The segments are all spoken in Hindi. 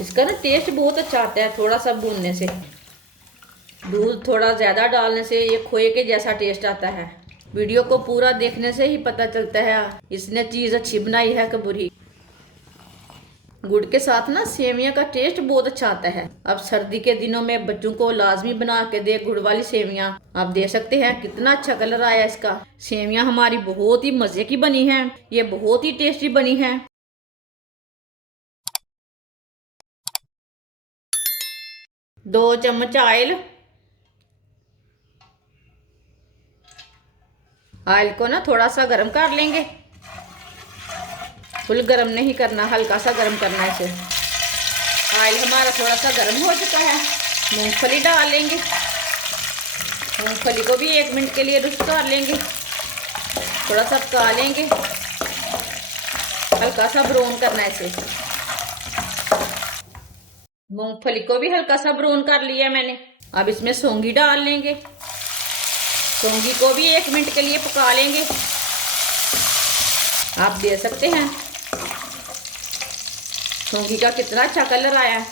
इसका ना टेस्ट बहुत अच्छा आता है थोड़ा सा भूनने से। दूध थोड़ा ज़्यादा डालने से ये खोए के जैसा टेस्ट आता है। वीडियो को पूरा देखने से ही पता चलता है इसने चीज़ अच्छी बनाई है कि बुरी। गुड़ के साथ ना सेवियां का टेस्ट बहुत अच्छा आता है। अब सर्दी के दिनों में बच्चों को लाजमी बना के दे गुड़ वाली सेवियां। आप देख सकते हैं कितना अच्छा कलर आया इसका। सेवियां हमारी बहुत ही मजे की बनी हैं, ये बहुत ही टेस्टी बनी हैं। 2 चम्मच ऑयल को ना थोड़ा सा गर्म कर लेंगे। फुल गर्म नहीं करना, हल्का सा गर्म करना है इसे। ऑयल हमारा थोड़ा सा गर्म हो चुका है। मूंगफली डाल लेंगे। मूंगफली को भी 1 मिनट के लिए रोस्ट कर लेंगे। थोड़ा सा पका लेंगे, हल्का सा ब्राउन करना है इसे। मूंगफली को भी हल्का सा ब्राउन कर लिया मैंने। अब इसमें सौंगी डाल लेंगे। सौंगी को भी 1 मिनट के लिए पका लेंगे। आप देख सकते हैं सौंगी का कितना अच्छा कलर आया है।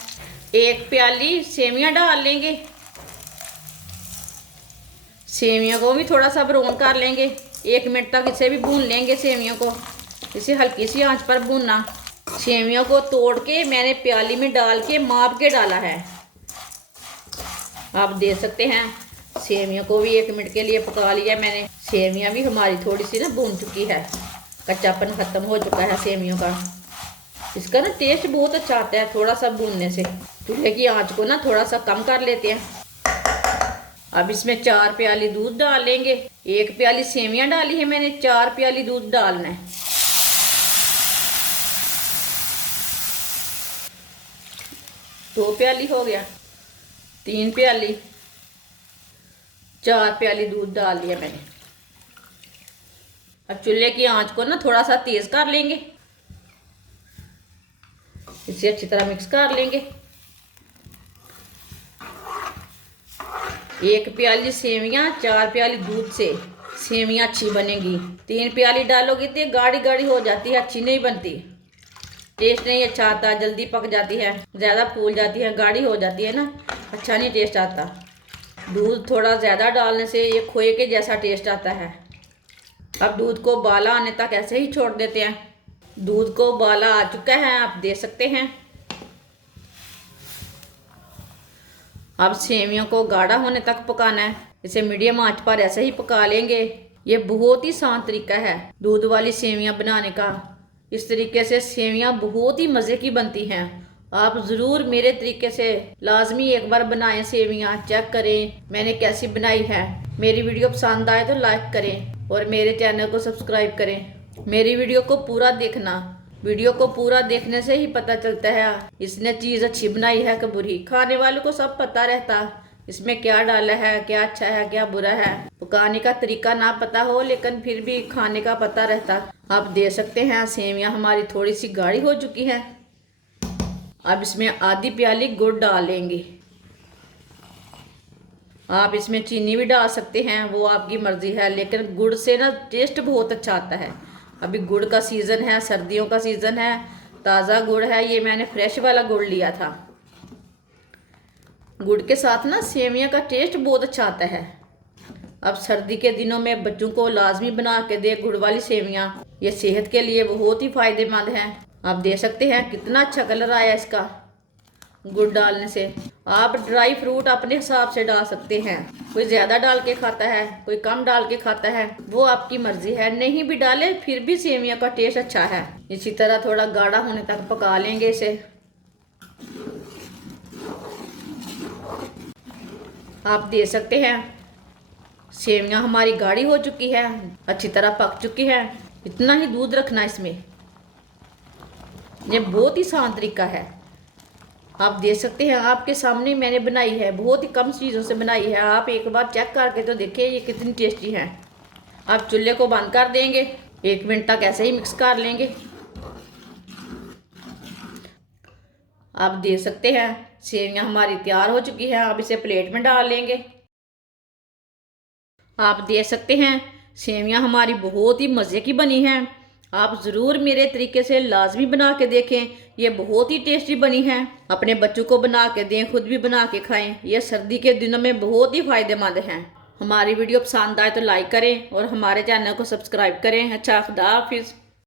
1 प्याली सेवियां डाल लेंगे। सेवियों को भी थोड़ा सा ब्राउन कर लेंगे। 1 मिनट तक इसे भी भून लेंगे। सेवियों को इसे हल्की सी आंच पर भूनना। सेवियों को तोड़ के मैंने प्याली में डाल के माप के डाला है। आप देख सकते हैं सेवियों को भी 1 मिनट के लिए पका लिया मैंने। सेवियां भी हमारी थोड़ी सी ना भून चुकी है, कच्चापन खत्म हो चुका है सेवियों का। इसका ना टेस्ट बहुत अच्छा आता है थोड़ा सा भूनने से। चूल्हे की आंच को ना थोड़ा सा कम कर लेते हैं। अब इसमें 4 प्याली दूध डाल लेंगे। 1 प्याली सेवियां डाली है मैंने, 4 प्याली दूध डालना है। 2 प्याली हो गया, 3 प्याली, 4 प्याली दूध डाल दिया मैंने। अब चूल्हे की आंच को ना थोड़ा सा तेज कर लेंगे। इसे अच्छी तरह मिक्स कर लेंगे। 1 प्याली सेवियां, 4 प्याली दूध से सेवियां अच्छी बनेगी। 3 प्याली डालोगी तो गाढ़ी गाढ़ी हो जाती है, अच्छी नहीं बनती। टेस्ट नहीं अच्छा आता, जल्दी पक जाती है, ज़्यादा फूल जाती है, गाढ़ी हो जाती है ना, अच्छा नहीं टेस्ट आता। दूध थोड़ा ज़्यादा डालने से ये खोए के जैसा टेस्ट आता है। अब दूध को उबाला आने तक ऐसे ही छोड़ देते हैं। दूध को उबाला आ चुका है, आप देख सकते हैं। अब सेवियों को गाढ़ा होने तक पकाना है। इसे मीडियम आंच पर ऐसे ही पका लेंगे। ये बहुत ही आसान तरीका है दूध वाली सेवियां बनाने का। इस तरीके से सेवियां बहुत ही मज़े की बनती हैं। आप ज़रूर मेरे तरीके से लाजमी एक बार बनाएं। सेवियां चेक करें मैंने कैसी बनाई है। मेरी वीडियो पसंद आए तो लाइक करें और मेरे चैनल को सब्सक्राइब करें। मेरी वीडियो को पूरा देखना। वीडियो को पूरा देखने से ही पता चलता है इसने चीज़ अच्छी बनाई है कि बुरी। खाने वालों को सब पता रहता इसमें क्या डाला है, क्या अच्छा है क्या बुरा है। पकाने का तरीका ना पता हो लेकिन फिर भी खाने का पता रहता। आप देख सकते हैं सेवियां हमारी थोड़ी सी गाढ़ी हो चुकी है। अब इसमें आधी प्याली गुड़ डाल लेंगे। आप इसमें चीनी भी डाल सकते हैं, वो आपकी मर्जी है, लेकिन गुड़ से ना टेस्ट बहुत अच्छा आता है। अभी गुड़ का सीज़न है, सर्दियों का सीज़न है, ताज़ा गुड़ है। ये मैंने फ्रेश वाला गुड़ लिया था। गुड़ के साथ ना सेवियां का टेस्ट बहुत अच्छा आता है। अब सर्दी के दिनों में बच्चों को लाजमी बना के दे गुड़ वाली सेवियां। ये सेहत के लिए बहुत ही फायदेमंद है। आप देख सकते हैं कितना अच्छा कलर आया इसका गुड़ डालने से। आप ड्राई फ्रूट अपने हिसाब से डाल सकते हैं। कोई ज़्यादा डाल के खाता है, कोई कम डाल के खाता है, वो आपकी मर्जी है। नहीं भी डाले फिर भी सेवियां का टेस्ट अच्छा है। इसी तरह थोड़ा गाढ़ा होने तक पका लेंगे इसे। आप देख सकते हैं सेवियां हमारी गाढ़ी हो चुकी है, अच्छी तरह पक चुकी है। इतना ही दूध रखना इसमें। ये बहुत ही आसान तरीका है। आप देख सकते हैं आपके सामने मैंने बनाई है, बहुत ही कम चीज़ों से बनाई है। आप एक बार चेक करके तो देखिए ये कितनी टेस्टी है। आप चूल्हे को बंद कर देंगे, 1 मिनट तक ऐसे ही मिक्स कर लेंगे। आप देख सकते हैं सेवियां हमारी तैयार हो चुकी है। आप इसे प्लेट में डाल लेंगे। आप देख सकते हैं सेवियां हमारी बहुत ही मज़े की बनी हैं। आप ज़रूर मेरे तरीके से लाजमी बना के देखें, ये बहुत ही टेस्टी बनी है। अपने बच्चों को बना के दें, खुद भी बना के खाएं, यह सर्दी के दिनों में बहुत ही फायदेमंद है। हमारी वीडियो पसंद आए तो लाइक करें और हमारे चैनल को सब्सक्राइब करें। अच्छा, खुदा हाफिज़।